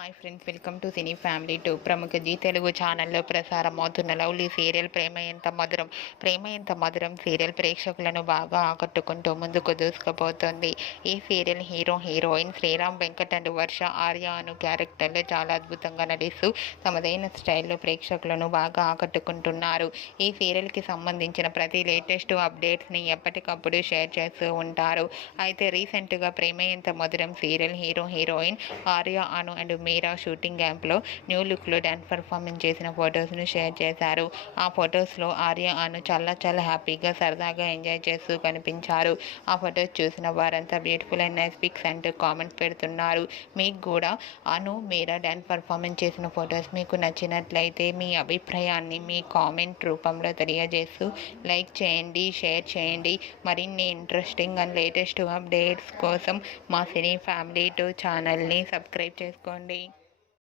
Hi friends, welcome to cine family two. ప్రముఖ G Telugu ఛానల్లో ప్రసారమవుతున్న lovely serial ప్రేమ Entha Madhuram serial ప్రేక్షకులను బాగా ఆకట్టుకుంటూ ముందుకు దూసుకుపోతుంది. ఈ serial heroine Sriram Venkat and Varsha Arya Anu క్యారెక్టర్లో చాలా అద్భుతంగా నటిస్తూ తమదైన స్టైల్లో ప్రేక్షకులను బాగా ఆకట్టుకుంటున్నారు. ఈ సీరియల్కి సంబంధించిన ప్రతి లేటెస్ట్ అప్డేట్స్ని ఎప్పటికప్పుడు షేర్ చేస్తూ ఉంటారు. అయితే రీసెంట్గా Prema Entha Madhuram serial heroine Arya Anu and Meera shooting క్యాంప్లో న్యూ లుక్లో డ్యాన్స్ పర్ఫార్మెన్స్ చేసిన ఫొటోస్ను షేర్ చేశారు. ఆ ఫొటోస్లో ఆర్య అను చాలా హ్యాపీగా సరదాగా ఎంజాయ్ చేస్తూ కనిపించారు. ఆ ఫొటోస్ చూసిన వారంతా బ్యూటిఫుల్ అండ్ నైస్ పిక్స్ అంటూ కామెంట్స్ పెడుతున్నారు. మీకు కూడా అను మీరా డ్యాన్స్ పర్ఫార్మెన్స్ చేసిన ఫొటోస్ మీకు నచ్చినట్లయితే మీ అభిప్రాయాన్ని మీ కామెంట్ రూపంలో తెలియజేస్తూ లైక్ చేయండి, షేర్ చేయండి. మరిన్ని ఇంట్రెస్టింగ్ అండ్ లేటెస్ట్ అప్డేట్స్ కోసం మా సినీ ఫ్యామిలీ టూ ఛానల్ని సబ్స్క్రైబ్ చేసుకోండి.